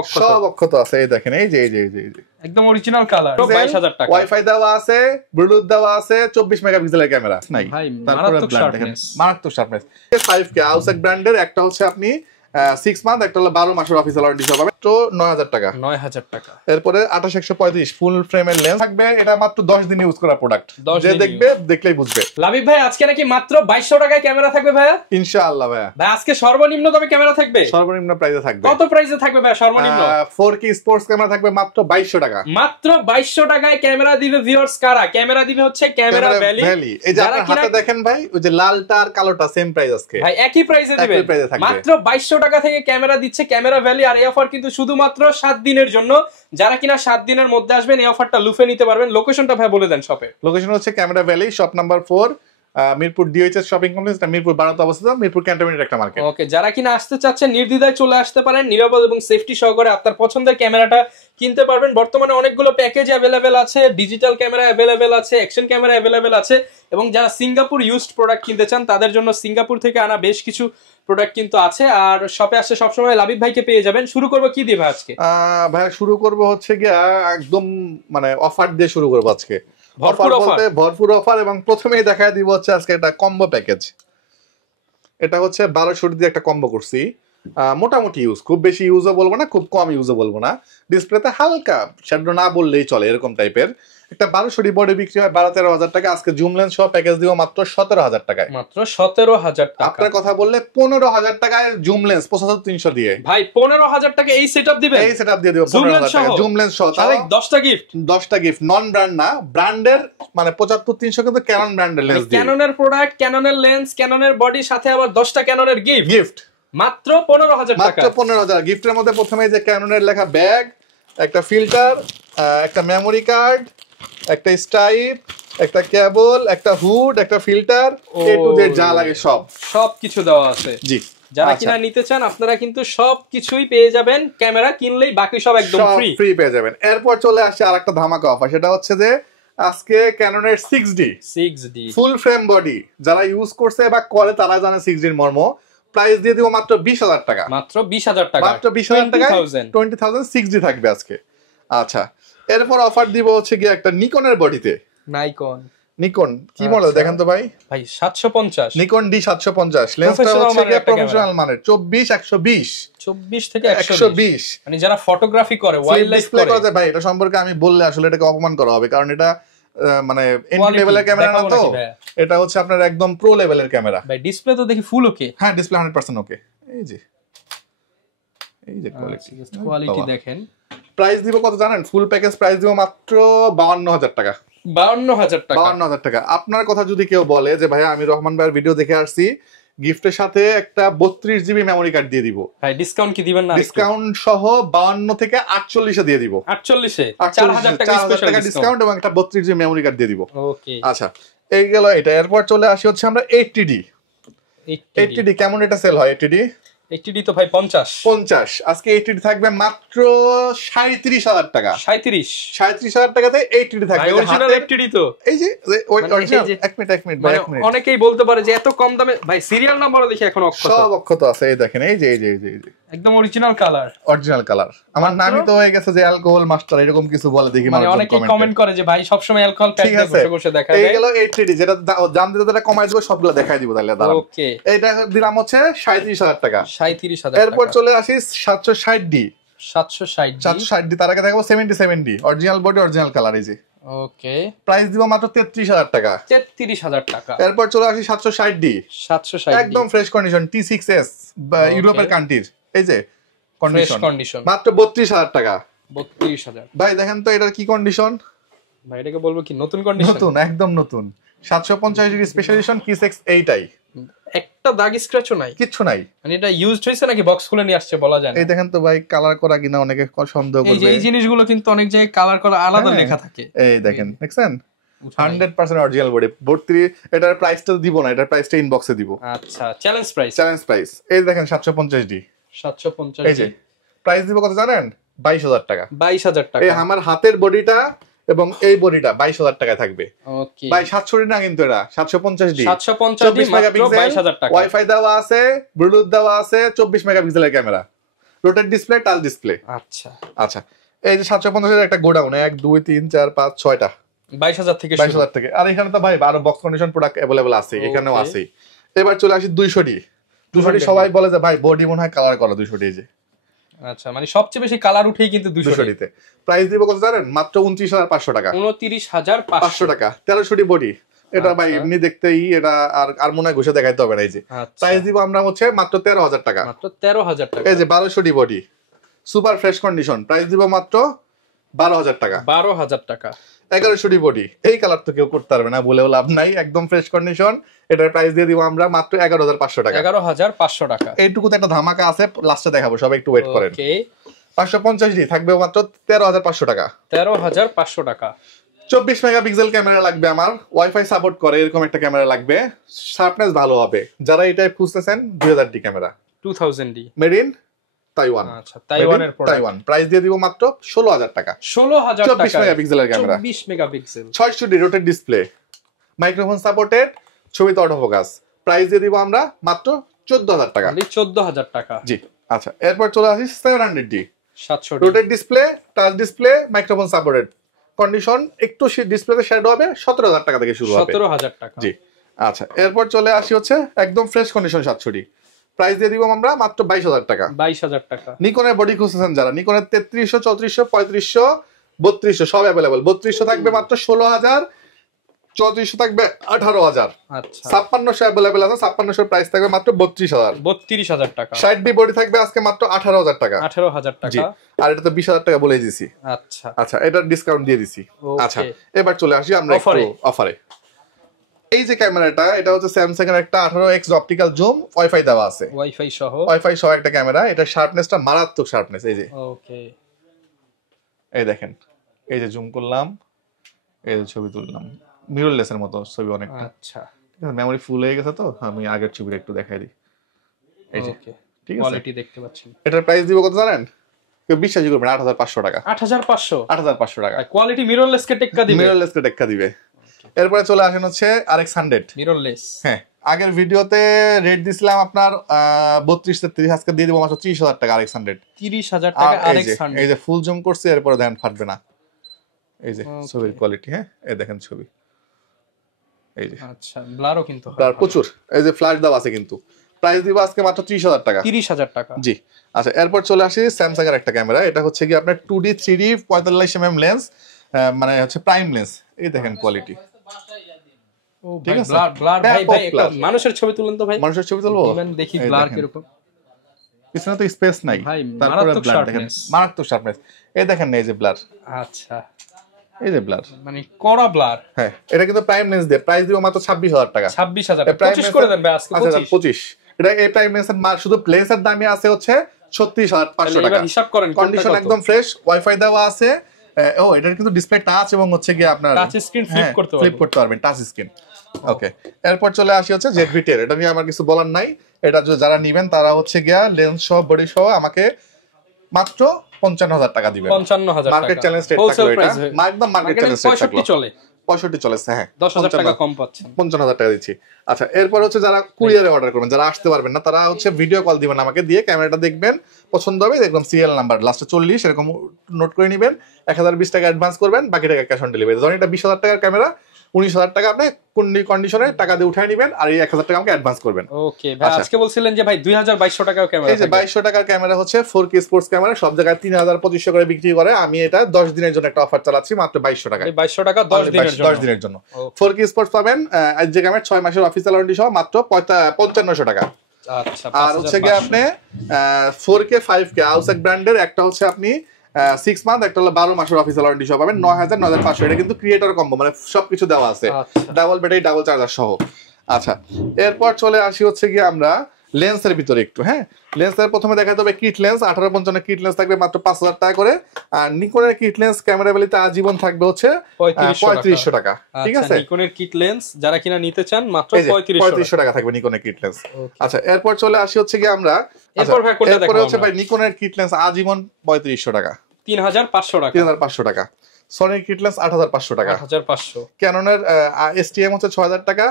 অক্ষত। সব অক্ষত আছে, এই দেখেন, এই যে এই যে এই যে একদম অরিজিনাল কালার, 22000 টাকা। ওয়াইফাই দেওয়া আছে, ব্লুটুথ দেওয়া আছে, 24 মেগাপিক্সেলের ক্যামেরা নাই। ভাই তারপরে মারাত্মক শার্পনেস, মারাত্মক শার্পনেস। 5K আউসেক ব্র্যান্ডের একটা হচ্ছে আপনি 6 মান্থ, একটা হলো 12 মাসের অফিসিয়াল ওয়ারেন্টি সহ পাবেন, তো 9000 টাকা। 9000 টাকা। এরপরে 2835 ফুল ফ্রেমের লেন্স থাকবে, এটা মাত্র 10 দিন ইউজ করা প্রোডাক্ট, যে দেখবে দেখলেই বুঝবে। লাবিব ভাই আজকে নাকি মাত্র 2200 টাকায় ক্যামেরা থাকবে ভাইয়া? ইনশাআল্লাহ ভাইয়া। ভাই আজকে সর্বনিম্ন দামে ক্যামেরা থাকবে? সর্বনিম্ন প্রাইসে থাকবে। কত প্রাইসে থাকবে ভাই সর্বনিম্ন? 4K স্পোর্টস ক্যামেরা থাকবে মাত্র 2200 টাকা। মাত্র 2200 টাকায় ক্যামেরা দিবে ভিউয়ার্স কারা? ক্যামেরা দিবে হচ্ছে ক্যামেরা ভ্যালি। এই যে আপনার হাতে দেখেন ভাই, ওই যে লালটা আর কালোটা সেম প্রাইস আজকে ভাই, একই প্রাইসে দিবে। মাত্র 2200 টাকা থেকে ক্যামেরা দিচ্ছে ক্যামেরা ভ্যালি। আর এই অফার কিন্তু শুধুমাত্র 7 দিনের জন্য। যারা কিনা 7 দিনের মধ্যে আসবেন এই অফারটা লুফে নিতে পারবেন। লোকেশনটা ভাই বলে দেন শপে। লোকেশন হচ্ছে camera valley, shop number 4, Mirpur DOHS shopping complex, Mirpur 12 তে অবস্থিত, মিরপুর ক্যান্টনমেন্টের একটা মার্কেট। ওকে, যারা কিনা আসতে চাচ্ছেন নির্দ্বিধায় চলে আসতে পারেন, নিরাপদ এবং সেফটি সহকারে আপনার পছন্দের ক্যামেরাটা কিনতে পারবেন। বর্তমানে অনেকগুলো প্যাকেজ অ্যাভেলেবেল আছে, ডিজিটাল ক্যামেরা অ্যাভেলেবেল আছে, অ্যাকশন ক্যামেরা অ্যাভেলেবেল আছে। এবং যারা সিঙ্গাপুর ইউজড প্রোডাক্ট কিনতে চান তাদের জন্য সিঙ্গাপুর থেকে আনা বেশ কিছু প্রোডাক্ট কিন্তু আছে। আর শপে আসলে সবসময় লাবিব ভাইকে পেয়ে যাবেন। শুরু করবো কি দিয়ে ভাই আজকে? ভাই শুরু করবো হচ্ছে গিয়া একদম মানে অফার দিয়ে শুরু করবো আজকে। অফার বলতে ভরপুর অফার, এবং প্রথমেই দেখায় দিব হচ্ছে আজকে একটা কম্বো প্যাকেজ। এটা হচ্ছে 1200 দিয়ে একটা কম্বো করছি, মোটামুটি ইউজ, খুব বেশি ইউজও বলবো না, খুব কম ইউজও বলবো না, ডিসপ্লেতে হালকা শ্যাডো না বললেই চলে, এরকম টাইপের একটা 1200 বডি বিক্রি হয় 12-13 হাজার টাকা। আজকে জুম লেন্স সহ প্যাকেজ দিব মাত্র 17,000 টাকায়। মাত্র 17,000 টাকা। আপনার কথা বললে 15,000 টাকায় জুম লেন্স 75-300 দিয়ে। ভাই 15,000 টাকা এই সেটআপ দিবেন? এই সেটআপ দিয়ে দিব 15,000 টাকা জুম লেন্স সহ। তাহলে 10টা গিফট, 10টা গিফট, নন ব্র্যান্ড না, ব্র্যান্ডের মানে 75-300 কিন্তু ক্যানন ব্র্যান্ডের লেন্স দিয়ে, ক্যাননের প্রোডাক্ট, ক্যাননের লেন্স, ক্যাননের বডি, সাথে আবার 10টা ক্যাননের গিফট মাত্র 15,000 টাকা। মাত্র 15,000। গিফটের মধ্যে প্রথমে যে ক্যাননের লেখা ব্যাগ, একটা ফিল্টার, একটা মেমোরি কার্ড, একটা স্টাইপ, একটা কেবল, একটা হুড, একটা ফিল্টার, এ টু জেড যা লাগে সব কিছু দেওয়া আছে। জি, যারা কিনা নিতে চান আপনারা কিন্তু সব কিছুই পেয়ে যাবেন, ক্যামেরা কিনলেই বাকি সব একদম ফ্রি পেয়ে যাবেন। এরপর চলে আসছে আরেকটা ধামাকা অফার, সেটা হচ্ছে যে আজকে ক্যাননের 6D ফুল ফ্রেম বডি যারা ইউজ করছে বা করে তারা জানে 6D এর মর্ম। প্রাইস দিয়ে দিব মাত্র 20,000 টাকা। মাত্র 20,000 টাকা। মাত্র 20,000 টাকায় 20,000 6D থাকবে আজকে। আচ্ছা, এরপর অফার দিব হচ্ছে গিয়ে একটা নিকনের বডিতে। নিকন কি মডেল দেখেন তো ভাই? 750 নিকন D750, লেন্সটা হচ্ছে গিয়ে প্রফেশনাল মানের, 24 থেকে 120 মানে যারা ফটোগ্রাফি করে, ওয়াইল্ড লাইফ করে ভাই, এটা সম্পর্কে আমি বললে আসলে এটাকে অপমান করা হবে, কারণ এটা মানে এন্ড লেভেলের ক্যামেরা না, তো এটা হচ্ছে আপনার একদম প্রো লেভেলের ক্যামেরা। ভাই ডিসপ্লে তো দেখি ফুল ওকে। হ্যাঁ, ডিসপ্লে 100% ওকে। এই যে কোয়ালিটি দেখেন। প্রাইস দিব কত জানেন? ফুল প্যাকেজ প্রাইস দিব মাত্র 52,000 টাকা। 52,000 টাকা। আপনার কথা যদি কেউ বলে যে ভাইয়া আমি রহমান ভাইয়ের ভিডিও দেখে আসছি, গিফটের সাথে একটা 32GB মেমোরি কার্ড দিয়ে দিব, ভাই ডিসকাউন্ট কি দিবেন না? ডিসকাউন্ট সহ 52 থেকে 48 দিয়ে দিব। 48 এ 4,000 টাকা স্পেশাল ডিসকাউন্ট এবং একটা 32GB মেমোরি কার্ড দিয়ে দিব। ওকে, আচ্ছা, এই গেল এটা। এরপর চলে আসি হচ্ছে আমরা 80D কেমন এটা সেল হয়? 80D তো ভাই 50। আজকে 80D থাকবে মাত্র 37,000 টাকা। 37,000 টাকাতে 80D থাকবে। ভাই অরিজিনাল 80D তো। এই যে অরিজিনাল, এক মিনিট ভাই, এক মিনিট। অনেকেই বলতে পারে যে এত কম দামে, ভাই সিরিয়াল নাম্বারও দেখি এখন অক্ষত, সব অক্ষত আছে, এই দেখেন, এই যে একদম অরিজিনাল কালার। আমার নামই তো হয়ে গেছে যে অ্যালকোহল মাস্টার, এরকম কিছু বলে দেখি, মানে অনেকেই কমেন্ট করে যে ভাই সব সময় অ্যালকোহল প্যাক দিয়ে বসে দেখায়। এই গেল 80D, যেটা দাম দিতে কমাই দিব, সবগুলো দেখাই দিব তাহলে দাঁড়ান। ওকে, এইটা দিলাম হচ্ছে 37,000 টাকা। 37,000 টাকা। এরপর চলে আসি 760D। 760D তার আগে দেখাবো 77D, original body, original colour. এই যে ওকে, প্রাইস দিব মাত্র 33,000 টাকা। 33,000 টাকা। এরপর চলে আসি 760D, একদম ফ্রেশ কন্ডিশন, T6S ইউরোপের কান্ট্রির। এই যে কন্ডিশন, মাত্র 32,000 টাকা। 32,000। ভাই দেখেন তো এটার কি কন্ডিশন? ভাই এটাকে বলবো কি নতুন কন্ডিশন? নতুন, একদম নতুন। 750 স্পেশাল এডিশন কিস এইটাই, একটা দাগ স্ক্র্যাচও নাই, কিচ্ছু নাই। মানে এটা ইউজড হইছে নাকি বক্স খুলে নিয়ে আসছে বলা যায় না। এই দেখেন তো ভাই, কালার করা কিনা অনেকে সন্দেহ করবে। এই জিনিসগুলো কিন্তু অনেক জায়গায় কালার করা আলাদা লেখা থাকে। এই দেখেন, দেখছেন 100% অরিজিনাল বডি। 32, এটার প্রাইসটা দিব না, এটার প্রাইসটা ইনবক্সে দিব। আচ্ছা, চ্যালেঞ্জ প্রাইস। এই দেখেন 750D। এই যে প্রাইস দিব কত জানেন? 22,000 টাকা। 22,000 টাকা। এই আমার হাতের বডিটা এবং এই বডিটা 22,000 টাকায় থাকবে। ওকে ভাই 700D না কিন্তু, এটা 750D। 750D মাত্র 22,000 টাকা। ওয়াইফাই দেওয়া আছে, ব্লুটুথ দেওয়া আছে, 24 মেগাপিক্সেলের camera. Rotate display, touch display. আচ্ছা আচ্ছা, এই যে 750 একটা গোডাউন, 1 2 3 4 5 6টা, 22,000 থেকে 22,000 থেকে। আর এখানে তো ভাই আরো বক্স কন্ডিশন প্রোডাক্ট अवेलेबल আছে, এখানেও আছে। এবার চলে আসি 200D। 200D সবাই বলে যে ভাই বডি মনে হয় কালার করা 200D। যে আচ্ছা, মানে সবচেয়ে বেশি কালার উঠেই কিন্তু 200D তে প্রাইস দিব কত জানেন? মাত্র 29,500 টাকা। 29,500 টাকা। 1300D body. এটা ভাই এমনি দেখতেই এটা আর মনে হয় ঘষে দেখাইতে হবে না। এই যে প্রাইস দিব আমরা হচ্ছে মাত্র 13,000 টাকা। মাত্র 13,000 টাকা। এই যে 1200D body, super fresh condition, price দিব মাত্র 12,000 টাকা। 12,000 টাকা। 1100D বডি, এই কালার তো কেউ করতে পারবে না, বলেও লাভ নাই, একদম ফ্রেশ কন্ডিশন। এটার প্রাইস দিয়ে দিব আমরা মাত্র 11,500 টাকা। 11,500 টাকা। এইটুকুতে একটা ধামাকা আছে, লাস্টে দেখাবো, সবাই একটু ওয়েট করেন। ওকে। 550D থাকবে মাত্র 13,500 টাকা। 13,500 টাকা। 24 মেগাপিক্সেল ক্যামেরা লাগবে আমার, ওয়াইফাই সাপোর্ট করে এরকম একটা ক্যামেরা লাগবে, শার্পনেস ভালো হবে। যারা এই টাইপ খুঁজতেছেন 2000D camera, 2000D, made in Taiwan. আচ্ছা, তাইওয়ানের প্রোডাক্ট। তাইওয়ান, প্রাইস দিয়ে দিব মাত্র 16,000 টাকা। 16,000 টাকা। 24 মেগাপিক্সেলের camera, 24 megapixel, 600D rotate display, microphone supported, ছবিতে অটো ফোকাস, প্রাইস দিয়ে দিব আমরা মাত্র 14,000 টাকা। 14,000 টাকা। জি আচ্ছা, এরপর চলে আসি 700D 700D rotate display, touch display, microphone supported, condition একটু ডিসপ্লেতে শ্যাডো হবে, 17,000 টাকা থেকে শুরু হবে। 17,000 টাকা। জি আচ্ছা, এরপর চলে আসি হচ্ছে একদম ফ্রেশ কন্ডিশন 700D, প্রাইস দিয়ে দিব আমরা মাত্র 22,000 টাকা। 22,000 টাকা। নিকনের বডি খুঁজতেছেন যারা, নিকনের 3300, 3400, 3500, 3200 সব अवेलेबल। 3200 থাকবে মাত্র 16,000, 3400 থাকবে 18,000, আচ্ছা, 5600 अवेलेबल আছে। 5600 প্রাইস থাকবে মাত্র 32,000। 32,000 টাকা। 60D বডি থাকবে আজকে মাত্র 18,000 টাকা। 18,000 জি, টাকা। আর এটা তো 20,000 টাকা বলেই দিছি। আচ্ছা আচ্ছা, এটা ডিসকাউন্ট দিয়ে দিছি। আচ্ছা, এবার চলে আসি আমরা একটু অফারে। এই যে ক্যামেরাটা, এটা হচ্ছে স্যামসাং এর একটা 18x অপটিক্যাল জুম, ওয়াইফাই দেওয়া আছে, ওয়াইফাই সহ একটা ক্যামেরা। এটা শার্পনেসটা মারাত্মক শার্পনেস। এই যে ওকে, এই দেখেন, এই যে জুম করলাম, এই যে ছবি তুললাম, মিররলেস এর মতো ছবি অনেকটা। আচ্ছা, মেমরি ফুল হয়ে গেছে তো আমি আগের ছবিটা একটু দেখাই দিই। এই যে ঠিক আছে, কোয়ালিটি দেখতে পাচ্ছেন। এটার প্রাইস দিব কত জানেন? কেউ বিশ্বাসই করবে না, 8,500 টাকা। 8,500, 8,500 টাকা। কোয়ালিটি মিররলেস কে টেক্কা দিবে, মিররলেস কে টেক্কা দিবে। এরপরে চলে আসেন হচ্ছে RX 100 মিররলেস। হ্যাঁ, আগের ভিডিওতে রেট দিছিলাম আপনার 32-33, আজকে দিয়ে দিব মাত্র 30,000 টাকা RX 100। 30,000 টাকা RX 100। এই যে ফুল জুম করছি, এরপরে ধ্যান ফাটবে না। এই যে ছবির কোয়ালিটি, হ্যাঁ এই দেখেন ছবি, এই যে আচ্ছা, ব্লারও কিন্তু হয়, ব্লার প্রচুর। এই যে ফ্ল্যাশ দাও আছে কিন্তু। প্রাইস দিব আজকে মাত্র 30,000 টাকা। 30,000 টাকা। জি আচ্ছা, এরপর চলে আসি স্যামসাং এর একটা ক্যামেরা। এটা হচ্ছে কি আপনার 2D 3D 45mm লেন্স, মানে হচ্ছে প্রাইম লেন্স। এই দেখেন কোয়ালিটি, ও ভাই ব্লার ভাই একটা মানুষের ছবি তুলেন তো ভাই। মানুষের ছবি তুলবো, দেখি ব্লার কিরকম। পিছনে তো স্পেস নাই, তারপরে ব্লার দেখেন, মারাত্মক শার্পনেস। এই দেখেন এই যে ব্লার। আচ্ছা, এই যে ব্লার, মানে কড়া ব্লার। হ্যাঁ, এটা কিন্তু প্রাইম লেন্স দিয়ে। প্রাইস দিব মাত্র 26,000 টাকা। 26,000 25 করে দেন ভাই আজকে। 25। এটা এই প্রাইম লেন্সের শুধু লেন্সের দামই আছে হচ্ছে 36,500 টাকা। এবার হিসাব করেন, কন্ডিশন একদম ফ্রেশ, ওয়াইফাই দেওয়া আছে। ও এটার কিন্তু ডিসপ্লে টাচ এবং হচ্ছে কি আপনার টাচ স্ক্রিন ফ্লিপ করতে পারবেন, টাচ স্ক্রিন। ওকে, এরপর চলে আসি হচ্ছে ZV-10। এটা নিয়ে আমার কিছু বলার নাই। এটা যারা নেবেন তারা হচ্ছে গিয়া লেন্স সহ বডি সহ আমাকে মাত্র 55,000 টাকা দিবেন। 55,000 টাকা মার্কেট চ্যালেঞ্জ রেট থাকবে এটা, একদম মার্কেট চ্যালেঞ্জ রেট থাকবে। 65 চলেছে, হ্যাঁ 10,000 টাকা কম পাচ্ছেন। 55,000 টাকা দিচ্ছি। আচ্ছা, এরপর হচ্ছে যারা কুরিয়ারে অর্ডার করবেন, যারা আসতে পারবেন না, তারা হচ্ছে ভিডিও কল দিবেন আমাকে, দিয়ে ক্যামেরাটা দেখবেন, পছন্দ হবে, দেখবেন সিরিয়াল নাম্বার লাস্টে 40 এরকম নোট করে নেবেন। 1,020 টাকা অ্যাডভান্স করবেন, বাকি টাকা ক্যাশ অন ডেলিভারি। ধরেন এটা 20,000 টাকার ক্যামেরা, 19,000 টাকা আপনি কন্ডিশনে টাকা দিয়ে উঠায় নেবেন, আর এই 1,000 টাকা আমাকে অ্যাডভান্স করবেন। ওকে ভাই, আজকে বলছিলেন যে ভাই 2,200 টাকার ক্যামেরা। এই যে 2,200 টাকার ক্যামেরা হচ্ছে 4K স্পোর্টস ক্যামেরা, সব জায়গায় 3,250 করে বিক্রি করে। আমি এটা 10 দিনের জন্য একটা অফার চালাচ্ছি, মাত্র 2,200 টাকা। 2,200 টাকা 10 দিনের জন্য। 4K স্পোর্টস পাবেন যে ক্যামেরা 6 মাসের অফিসিয়াল ওয়ারেন্টি সহ মাত্র 5,500 টাকা। আচ্ছা, আর হচ্ছে কি আপনি 4K 5K আউটসাইড ব্র্যান্ডের একটা হচ্ছে আপনি 6 মান্থ, একটা হলো 12 মাসের অফিসিয়াল ওয়ারেন্টি সহ পাবেন 9,000, 9,500। এটা কিন্তু ক্রিয়েটর কম্বো, মানে সবকিছু দেওয়া আছে, ডাবল ব্যাটারি, ডাবল চার্জার সহ। আচ্ছা, এরপর চলে আসি হচ্ছে কি আমরা লেন্সের ভিতরে একটু। হ্যাঁ, লেন্সের প্রথমে দেখাতে হবে কিট লেন্স। 1855 কিট লেন্স থাকবে মাত্র 5,000 টাকা করে। আর নিকনের কিট লেন্স ক্যামেরা বেলিতে আজীবন থাকবে হচ্ছে 3500 টাকা। ঠিক আছে, নিকনের কিট লেন্স যারা কিনা নিতে চান মাত্র 3500 টাকা থাকবে নিকনের কিট লেন্স। আচ্ছা, এরপর চলে আসি হচ্ছে কি আমরা, এরপরে হচ্ছে ভাই নিকনের কিট লেন্স আজীবন 3500 টাকা। 3,500 টাকা। 3,500 টাকা। সনির কিট লেন্স 8,500 টাকা। 8,500। ক্যাননের STM হচ্ছে 6,000 টাকা।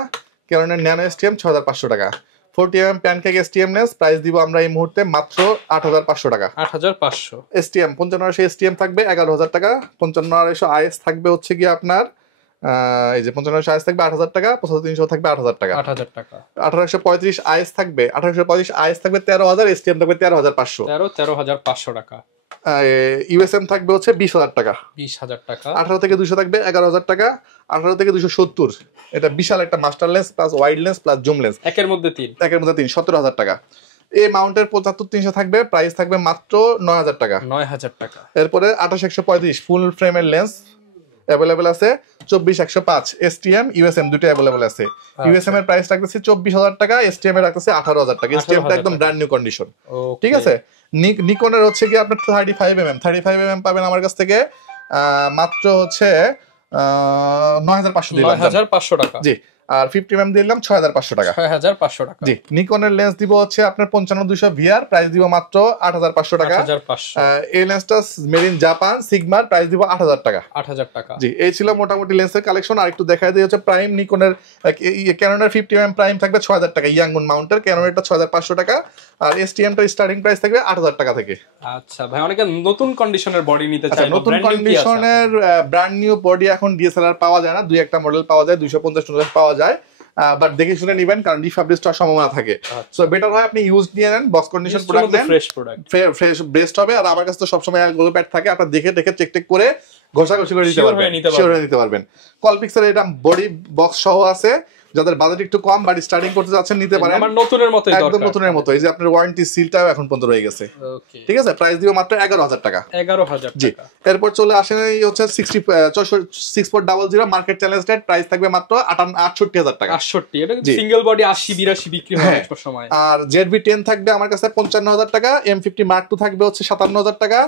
ক্যাননের ন্যানো STM 6,500 টাকা। 40mm pancake STM lens price দিব আমরা এই মুহূর্তে মাত্র 8500 টাকা। 8500 এসটিএম 5500 এসটিএম থাকবে 11000 টাকা। 5500 আইএস থাকবে হচ্ছে কি আপনার এই যে 5500 আইএস থাকবে 8000 টাকা। 75300 থাকবে 8000 টাকা। 8000 টাকা। 1835 আইএস থাকবে 1835 আইএস থাকবে 13000, এসটিএম থাকবে 13500। 13500 টাকা। ইউএসএম থাকবে হচ্ছে 20000 টাকা। 20000 টাকা। 18 থেকে 200 থাকবে 11000 টাকা। 18 থেকে 270 এটা বিশাল একটা master lens plus wide lens plus zoom lens, একের মধ্যে 3 17000 টাকা। এই মাউন্টের 75300 থাকবে, প্রাইস থাকবে মাত্র 9000 টাকা। 9000 টাকা। এরপরে 28135 ফুল ফ্রেমের লেন্স अवेलेबल আছে। 24105 এসটিএম ইউএসএম দুটো अवेलेबल আছে। ইউএসএম এর প্রাইস রাখতেছি 24000 টাকা, এসটিএম এর রাখতেছি 18000 টাকা। এসটিএম টা একদম ব্র্যান্ড নিউ কন্ডিশন। ঠিক আছে। নিকনের হচ্ছে কি আপনার 35mm পাবেন আমার কাছ থেকে মাত্র হচ্ছে 9500 দিলাম। 9500 টাকা। জি। আর 50mm দিলাম 6500 টাকা। 6500 টাকা। জি। নিকনের লেন্স দিব হচ্ছে আপনার 55200 ভিআর, প্রাইস দিব মাত্র 8500 টাকা। 8500। এই লেন্সটা মেড ইন জাপান সিগমার, প্রাইস দিব 8000 টাকা। 8000 টাকা। জি। এই ছিল মোটামুটি লেন্সের কালেকশন। আর একটু দেখাই দিই হচ্ছে প্রাইম নিকনের ক্যাননের 50mm প্রাইম থাকবে 6000 টাকা ইয়াঙ্গুন মাউন্টের, ক্যাননেরটা 6500 টাকা। আর এসটিএম টা স্টার্টিং প্রাইস থাকবে 8000 টাকা থেকে। আচ্ছা ভাই, অনেকে নতুন কন্ডিশনের বডি নিতে চায়, নতুন কন্ডিশনের ব্র্যান্ড নিউ বডি এখন ডিএসএলআর পাওয়া যায় না, দুই একটা মডেল পাওয়া যায়, 250 পাওয়া যায়, বাট দেখে শুনে নেবেন কারণ রিফাবলিশড হওয়ার সম্ভাবনা থাকে। সো বেটার হয় আপনি ইউজ নিয়ে নেন, বক্স কন্ডিশন প্রোডাক্ট নেন, ফ্রেশ বেস্ট হবে। আর আমার কাছে তো সবসময় গ্লো প্যাড থাকে, আপনারা দেখে চেক করে ঘষাঘষি করে নিতে পারবেন। কলপিক্সের এটা বডি বক্স সহ আছে, যাদের বাজেট একটু কম বাট স্টার্টিং করতে যাচ্ছেন নিতে পারেন। আমার নতুনের মতোই দরকার, একদম নতুনের মতো। এই যে আপনার ওয়ারেন্টি সিলটাও এখন পর্যন্ত রয়ে গেছে। ঠিক আছে। প্রাইস দিও মাত্র 11000 টাকা। 11000 জি। টাকা। এরপর চলে আসেন এই হচ্ছে 6400 মার্কেট চ্যালেঞ্জ রেট, প্রাইস থাকবে মাত্র 68000 টাকা। 68 এটা কিন্তু সিঙ্গেল বডি 80 82 বিক্রি হয় অনেক সময়। আর ZV-10 থাকবে আমার কাছে 55000 টাকা। M50 Mark II থাকবে হচ্ছে 57000 টাকা।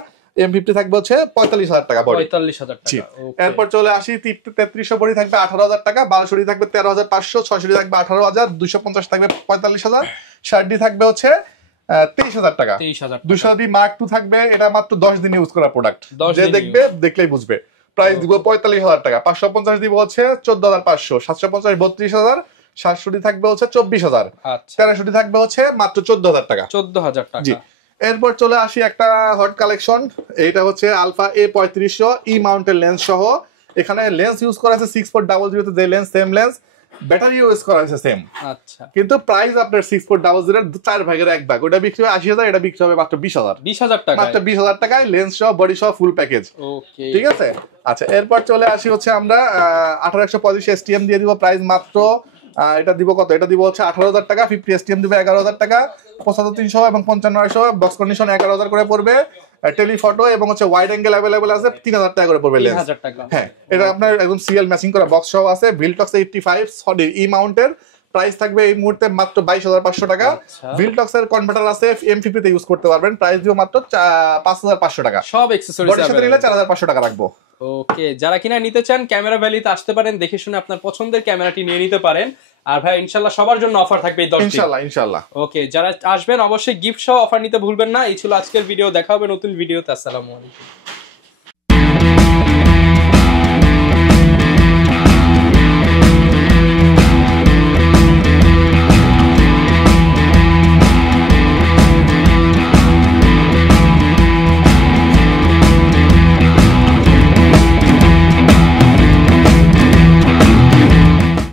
M50 থাকবে হচ্ছে 45000 টাকা বডি। 45000 টাকা। এরপর চলে আসি 3300 বডি থাকবে 18000 টাকা। 1200 থাকবে 13500। 600 থাকবে 18000। 250 থাকবে 45000। 60 থাকবে হচ্ছে 23000 টাকা। 200 Mark II থাকবে, এটা মাত্র 10 দিন ইউজ করা প্রোডাক্ট, যে দেখবে দেখলেই বুঝবে। প্রাইস দিব 45000 টাকা। 550 দিব হচ্ছে 14500। 750 32000। 700 থাকবে হচ্ছে 24000। 1300 থাকবে হচ্ছে মাত্র 14000 টাকা। 14000 টাকা। জি। এরপর চলে আসি একটা হট কালেকশন, এইটা হচ্ছে আলফা A3500 ই মাউন্টের লেন্স সহ। এখানে লেন্স ইউজ করা আছে 6400 তে, যে lens same lens, battery use করা আছে সেম। আচ্ছা। কিন্তু প্রাইস আপনার 6400 এর 4 ভাগের 1 ভাগ, ওটা বিক্রি হয় 80000, এটা বিক্রি হবে মাত্র 20000। 20000 টাকা, মাত্র 20000 টাকায় লেন্স সহ বডি সহ ফুল প্যাকেজ। ওকে, ঠিক আছে। আচ্ছা, এরপর চলে আসি হচ্ছে আমরা 18125 এসটিএম দিয়ে দিব, প্রাইস মাত্র এটা দিব কত, এটা দিব হচ্ছে 18000 টাকা। 50 এসটিএম দিব 11000 টাকা। 75300 এবং 5500 বক্স কন্ডিশন 11000 করে পড়বে। টেলিফটো এবং হচ্ছে ওয়াইড অ্যাঙ্গেল अवेलेबल আছে, 3000 টাকা করে পড়বে লেন্স। 3000 টাকা। হ্যাঁ, এটা আপনার একদম সিরিয়াল ম্যাচিং করা বক্স সহ আছে। ভিলটক্স 85 সরি ই মাউন্টের, প্রাইস থাকবে এই মুহূর্তে মাত্র 22500 টাকা। ভিলটক্স এর কনভার্টার আছে, M50 তে ইউজ করতে পারবেন, প্রাইস দিও মাত্র 5500 টাকা। সব অ্যাকসেসরিজ বডির সাথে নিলে 4500 টাকা রাখবো। ওকে, যারা কিনা নিতে চান ক্যামেরা ভ্যালিতে আসতে পারেন, দেখে শুনে আপনার পছন্দের ক্যামেরাটি নিয়ে নিতে পারেন। আর ভাই ইনশাআল্লাহ সবার জন্য অফার থাকবে এই 10 দিন। ইনশাআল্লাহ। ওকে, যারা আসবেন অবশ্যই গিফট সহ অফার নিতে ভুলবেন না। এই ছিল আজকের ভিডিও, দেখা হবে নতুন ভিডিওতে। আসসালামু আলাইকুম।